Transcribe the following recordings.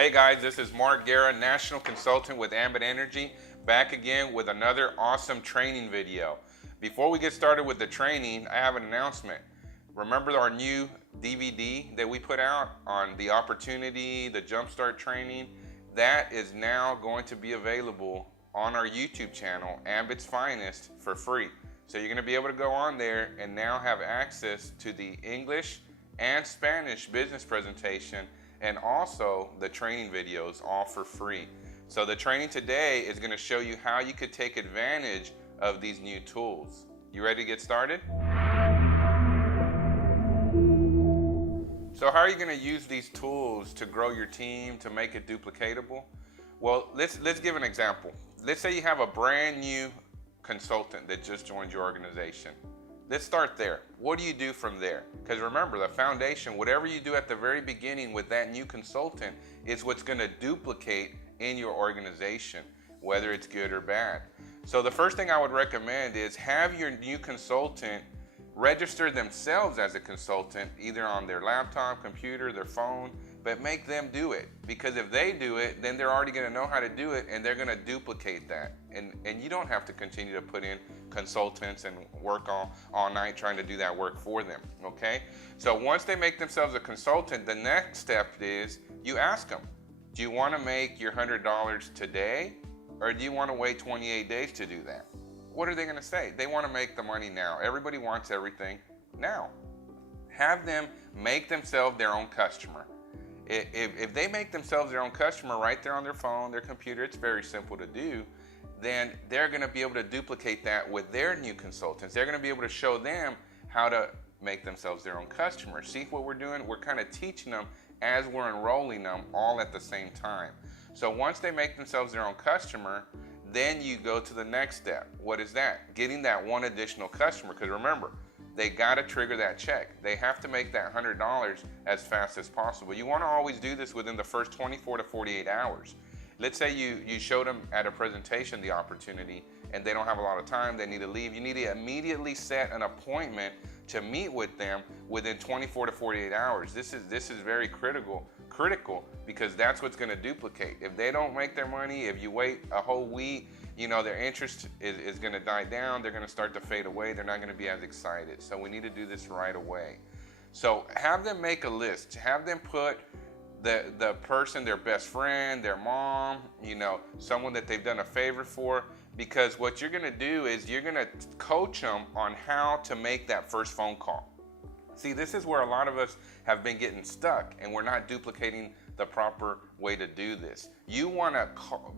Hey guys, this is Mark Guerra, National Consultant with Ambit Energy, back again with another awesome training video. Before we get started with the training, I have an announcement. Remember our new DVD that we put out on the opportunity, the Jumpstart training? That is now going to be available on our YouTube channel, Ambits Finest, for free. So you're going to be able to go on there and now have access to the English and Spanish business presentation and also the training videos, all for free. So the training today is going to show you how you could take advantage of these new tools. You ready to get started? So how are you going to use these tools to grow your team, to make it duplicatable? Well, let's give an example. Let's say you have a brand new consultant that just joined your organization. Let's start there. What do you do from there? Because remember, the foundation, whatever you do at the very beginning with that new consultant is what's going to duplicate in your organization, whether it's good or bad. So the first thing I would recommend is have your new consultant register themselves as a consultant, either on their laptop, computer, their phone, but make them do it. Because if they do it, then they're already going to know how to do it and they're going to duplicate that. And you don't have to continue to put in consultants and work all night trying to do that work for them, okay? So once they make themselves a consultant, the next step is you ask them, do you want to make your $100 today or do you want to wait 28 days to do that? What are they going to say? They want to make the money now. Everybody wants everything now. Have them make themselves their own customer. If they make themselves their own customer right there on their phone, their computer, it's very simple to do, then they're going to be able to duplicate that with their new consultants. They're going to be able to show them how to make themselves their own customer. See what we're doing? We're kind of teaching them as we're enrolling them all at the same time. So once they make themselves their own customer, then you go to the next step. What is that? Getting that one additional customer. Because remember, they got to trigger that check. They have to make that $100 as fast as possible. You want to always do this within the first 24 to 48 hours. Let's say you showed them at a presentation the opportunity and they don't have a lot of time, they need to leave. You need to immediately set an appointment to meet with them within 24 to 48 hours. This is very critical because that's what's going to duplicate. If they don't make their money, if you wait a whole week, you know, their interest is going to die down. They're going to start to fade away. They're not going to be as excited. So we need to do this right away. So have them make a list. Have them put the person, their best friend, their mom, you know, someone that they've done a favor for, because what you're going to do is you're going to coach them on how to make that first phone call. See, this is where a lot of us have been getting stuck and we're not duplicating the proper way to do this. You want to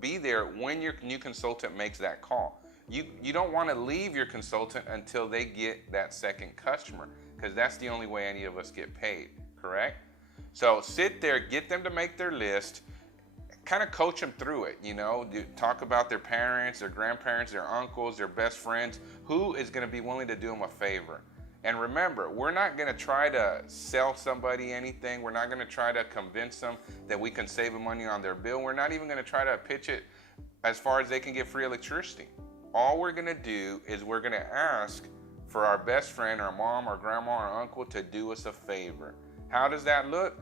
be there when your new consultant makes that call. You don't want to leave your consultant until they get that second customer, because that's the only way any of us get paid, correct? So sit there, get them to make their list, kind of coach them through it, you know, talk about their parents, their grandparents, their uncles, their best friends, who is going to be willing to do them a favor. And remember, we're not going to try to sell somebody anything. We're not going to try to convince them that we can save them money on their bill. We're not even going to try to pitch it as far as they can get free electricity. All we're going to do is we're going to ask for our best friend, our mom, our grandma, our uncle to do us a favor. How does that look?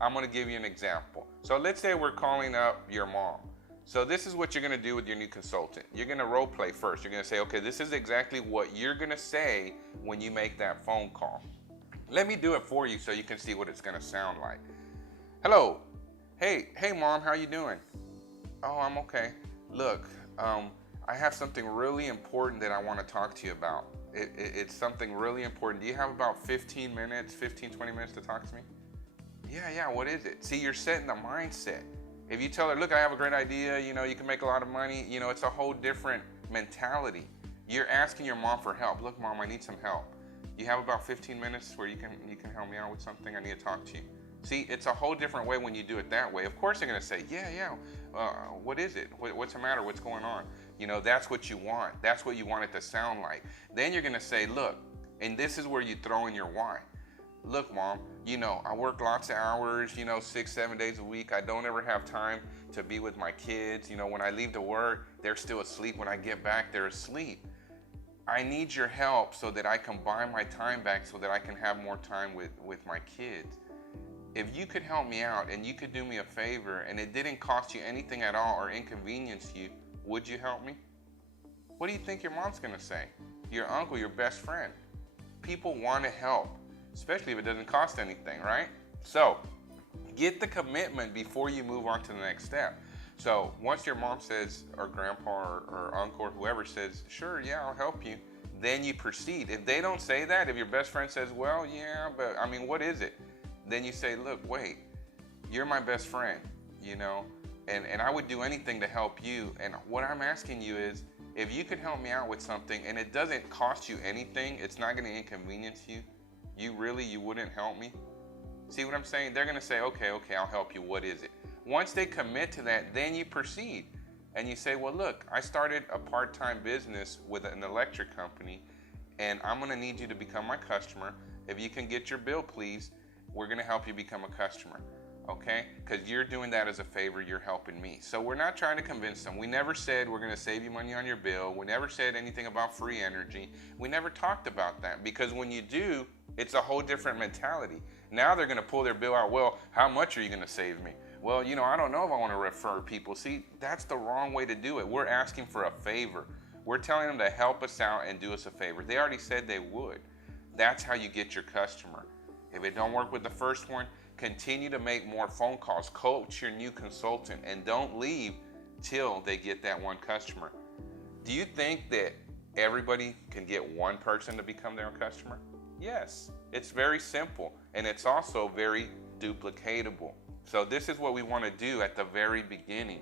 I'm going to give you an example. So let's say we're calling up your mom. So this is what you're going to do with your new consultant. You're going to role play first. You're going to say, okay, this is exactly what you're going to say when you make that phone call. Let me do it for you so you can see what it's going to sound like. Hello. Hey, mom, how you doing? Oh, I'm okay. Look, I have something really important that I want to talk to you about. It's something really important. Do you have about 15 minutes, 15, 20 minutes to talk to me? Yeah, what is it? See, you're setting the mindset. If you tell her, look, I have a great idea, you know, you can make a lot of money, you know, it's a whole different mentality. You're asking your mom for help. Look, mom, I need some help. You have about 15 minutes where you can help me out with something? I need to talk to you. See, it's a whole different way when you do it that way. Of course they're going to say, yeah, what is it? What's the matter? What's going on? You know, that's what you want. That's what you want it to sound like. Then you're going to say, look, and this is where you throw in your why. Look, mom, you know, I work lots of hours, you know, 6-7 days a week. I don't ever have time to be with my kids. You know, when I leave to work, they're still asleep. When I get back, they're asleep. I need your help so that I can buy my time back so that I can have more time with my kids. if you could help me out and you could do me a favor and it didn't cost you anything at all or inconvenience you, would you help me? What do you think your mom's gonna say? Your uncle, your best friend. People want to help, especially if it doesn't cost anything, right? So get the commitment before you move on to the next step. So once your mom says, or grandpa or uncle or whoever says, sure, yeah, I'll help you, then you proceed. If they don't say that, if your best friend says, well, yeah, but I mean, what is it? Then you say, look, wait, you're my best friend, you know, and I would do anything to help you. And what I'm asking you is, if you could help me out with something and it doesn't cost you anything, it's not gonna inconvenience you, you wouldn't help me? See what I'm saying? They're gonna say, okay, I'll help you, what is it? Once they commit to that, then you proceed. And you say, well, look, I started a part-time business with an electric company and I'm gonna need you to become my customer. If you can get your bill, please, we're gonna help you become a customer. Okay? Because you're doing that as a favor, you're helping me. So we're not trying to convince them. We never said we're gonna save you money on your bill. We never said anything about free energy. We never talked about that, because when you do, it's a whole different mentality. Now they're gonna pull their bill out, well, how much are you gonna save me? Well, you know, I don't know if I wanna refer people. See, that's the wrong way to do it. We're asking for a favor. We're telling them to help us out and do us a favor. They already said they would. That's how you get your customer. If it don't work with the first one, continue to make more phone calls, coach your new consultant, and don't leave till they get that one customer. Do you think that everybody can get one person to become their own customer? Yes, it's very simple, and it's also very duplicatable. So this is what we want to do at the very beginning,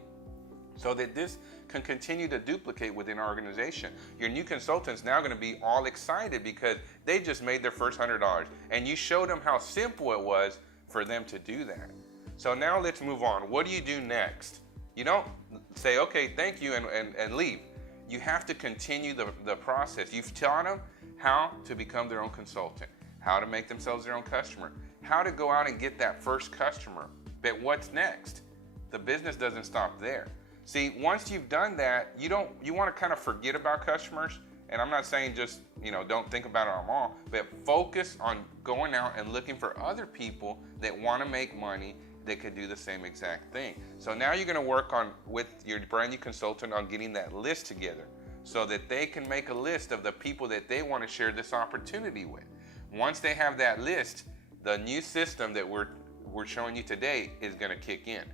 so that this can continue to duplicate within our organization. Your new consultant's now going to be all excited because they just made their first $100, and you showed them how simple it was for them to do that. So now let's move on. What do you do next? You don't say, okay, thank you, and leave. You have to continue the process. You've taught them how to become their own consultant, how to make themselves their own customer, how to go out and get that first customer. But what's next? The business doesn't stop there. See, once you've done that, you want to kind of forget about customers. And I'm not saying just, you know, don't think about it at all, but focus on going out and looking for other people that want to make money that could do the same exact thing. So now you're going to work on, with your brand new consultant, on getting that list together so that they can make a list of the people that they want to share this opportunity with. Once they have that list, the new system that we're showing you today is going to kick in.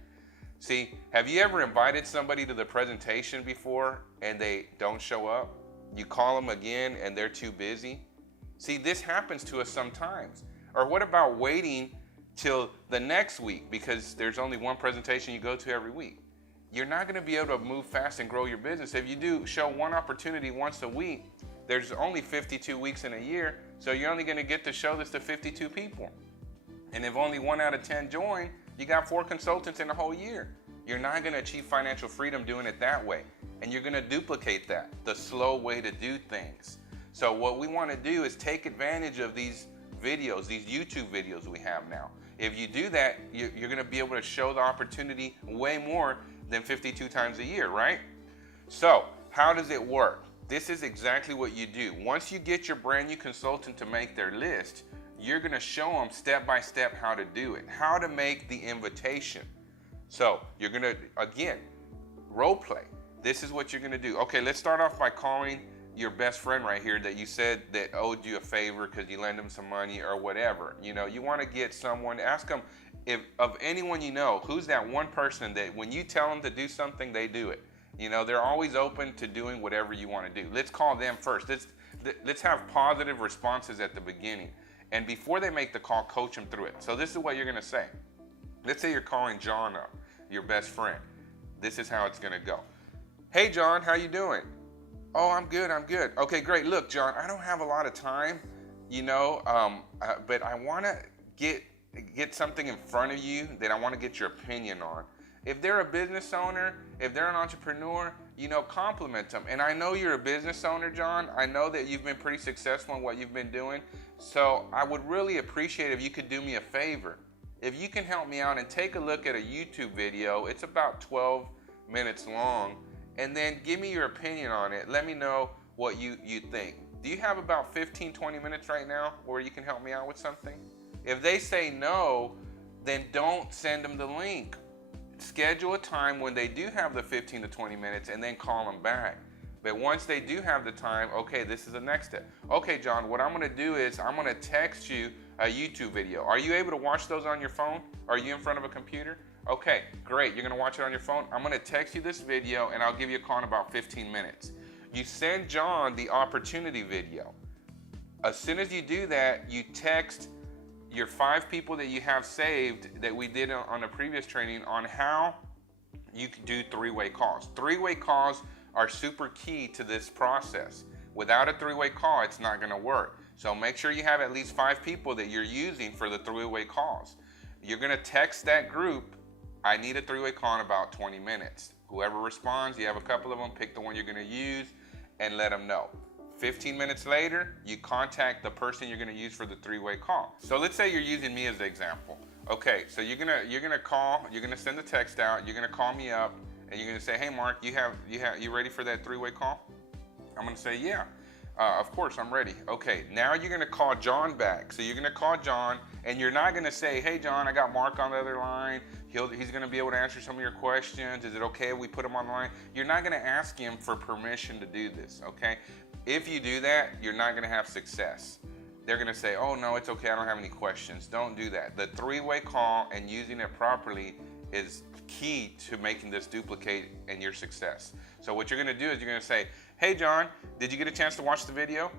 See, have you ever invited somebody to the presentation before and they don't show up? You call them again and they're too busy? See, this happens to us sometimes. Or what about waiting till the next week because there's only one presentation you go to every week? You're not going to be able to move fast and grow your business. If you do show one opportunity once a week, there's only 52 weeks in a year, so you're only going to get to show this to 52 people. And if only 1 out of 10 join, you got 4 consultants in a whole year. You're not going to achieve financial freedom doing it that way. And you're going to duplicate that, the slow way to do things. So what we want to do is take advantage of these videos, these YouTube videos we have now. If you do that, you're going to be able to show the opportunity way more than 52 times a year, right? So how does it work? This is exactly what you do. Once you get your brand new consultant to make their list, you're going to show them step by step how to do it, how to make the invitation. So you're going to, again, role play. This is what you're going to do. Okay, let's start off by calling your best friend right here that you said that owed you a favor because you lent them some money or whatever. You know, you want to get someone, ask them if of anyone you know, who's that one person that when you tell them to do something, they do it. You know, they're always open to doing whatever you want to do. Let's call them first. Let's have positive responses at the beginning. And before they make the call, coach them through it. So this is what you're going to say. Let's say you're calling John up, your best friend. This is how it's going to go. Hey, John, how you doing? Oh, I'm good. Okay, great. Look, John, I don't have a lot of time, you know, but I want to get something in front of you that I want to get your opinion on. If they're a business owner, if they're an entrepreneur, you know, compliment them. And I know you're a business owner, John. I know that you've been pretty successful in what you've been doing. So I would really appreciate if you could do me a favor. If you can help me out and take a look at a YouTube video, it's about 12 minutes long, and then give me your opinion on it. Let me know what you think. Do you have about 15, 20 minutes right now where you can help me out with something? If they say no, then don't send them the link. Schedule a time when they do have the 15 to 20 minutes and then call them back. But once they do have the time, okay, this is the next step. Okay, John, what I'm gonna do is I'm gonna text you a YouTube video. Are you able to watch those on your phone? Are you in front of a computer? Okay, great, you're gonna watch it on your phone. I'm gonna text you this video and I'll give you a call in about 15 minutes. You send John the opportunity video. As soon as you do that, you text your 5 people that you have saved that we did on a previous training on how you can do 3-way calls. 3-way calls are super key to this process. Without a 3-way call, it's not gonna work. So make sure you have at least 5 people that you're using for the 3-way calls. You're gonna text that group, I need a 3-way call in about 20 minutes. Whoever responds, you have a couple of them, pick the one you're gonna use and let them know. 15 minutes later, you contact the person you're gonna use for the 3-way call. So let's say you're using me as the example. Okay, so you're gonna call, you're gonna send the text out, you're gonna call me up, and you're gonna say, hey Mark, you ready for that 3-way call? I'm gonna say, yeah, of course I'm ready. Okay, now you're gonna call John back. So you're gonna call John, and you're not gonna say, hey John, I got Mark on the other line. He's gonna be able to answer some of your questions. Is it okay if we put him on the line? You're not gonna ask him for permission to do this, okay? If you do that, you're not gonna have success. They're gonna say, oh no, it's okay, I don't have any questions. Don't do that. The 3-way call and using it properly is key to making this duplicate and your success. So what you're gonna do is you're gonna say, hey John, did you get a chance to watch the video?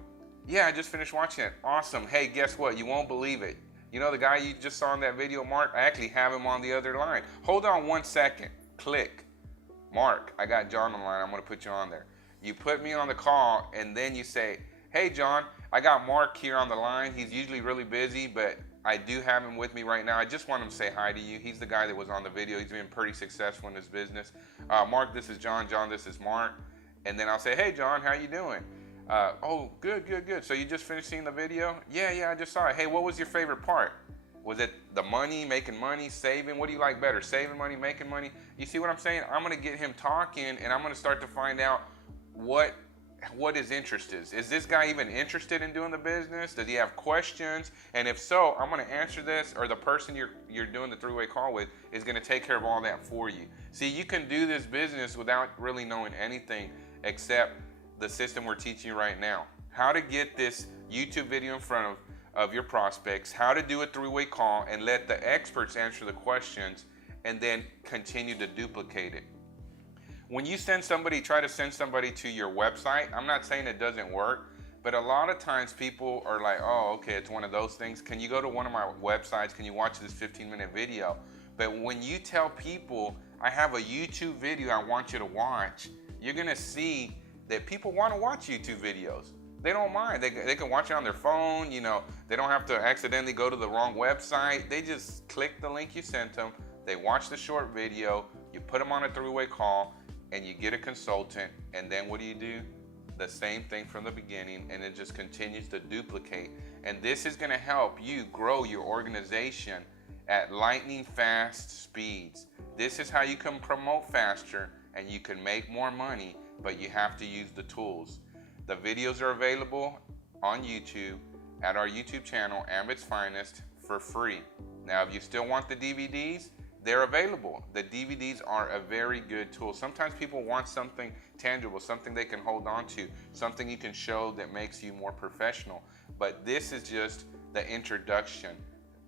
Yeah, I just finished watching it. Awesome. Hey, guess what? You won't believe it. You know the guy you just saw in that video, Mark? I actually have him on the other line. Hold on 1 second. Click. Mark, I got John on the line. I'm gonna put you on there. You put me on the call, and then you say, hey John, I got Mark here on the line. He's usually really busy, but I do have him with me right now. I just want him to say hi to you. He's the guy that was on the video. He's been pretty successful in his business. Mark, this is John. John, this is Mark. And then I'll say, hey John, how you doing? Oh, good. So you just finished seeing the video? Yeah, I just saw it. Hey, what was your favorite part? Was it the money, making money, saving? What do you like better, saving money, making money? You see what I'm saying? I'm gonna get him talking, and I'm gonna start to find out what his interest is. Is this guy even interested in doing the business? Does he have questions? And if so, I'm gonna answer this, or the person you're doing the 3-way call with is gonna take care of all that for you. See, you can do this business without really knowing anything except the system we're teaching you right now. How to get this YouTube video in front of your prospects, how to do a 3-way call and let the experts answer the questions, and then continue to duplicate it. When you try to send somebody to your website, I'm not saying it doesn't work, but a lot of times people are like, oh, okay, it's one of those things. Can you go to one of my websites? Can you watch this 15-minute video? But when you tell people, I have a YouTube video I want you to watch, you're gonna see that people wanna watch YouTube videos. They don't mind. They can watch it on their phone, you know, they don't have to accidentally go to the wrong website. They just click the link you sent them, they watch the short video, you put them on a 3-way call, and you get a consultant, and then what do? The same thing from the beginning, and it just continues to duplicate. And this is gonna help you grow your organization at lightning fast speeds. This is how you can promote faster and you can make more money, but you have to use the tools. The videos are available on YouTube at our YouTube channel, Ambits Finest, for free. Now, if you still want the DVDs, they're available. The DVDs are a very good tool. Sometimes people want something tangible, something they can hold on to, something you can show that makes you more professional. But this is just the introduction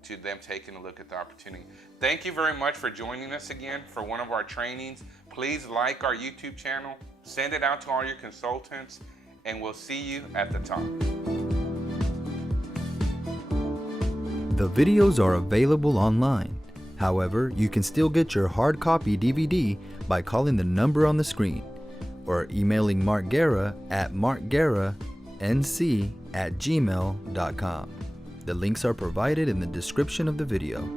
to them taking a look at the opportunity. Thank you very much for joining us again for one of our trainings. Please like our YouTube channel, send it out to all your consultants, and we'll see you at the top. The videos are available online. However, you can still get your hard copy DVD by calling the number on the screen or emailing Mark Guerra at markguerranc@gmail.com. The links are provided in the description of the video.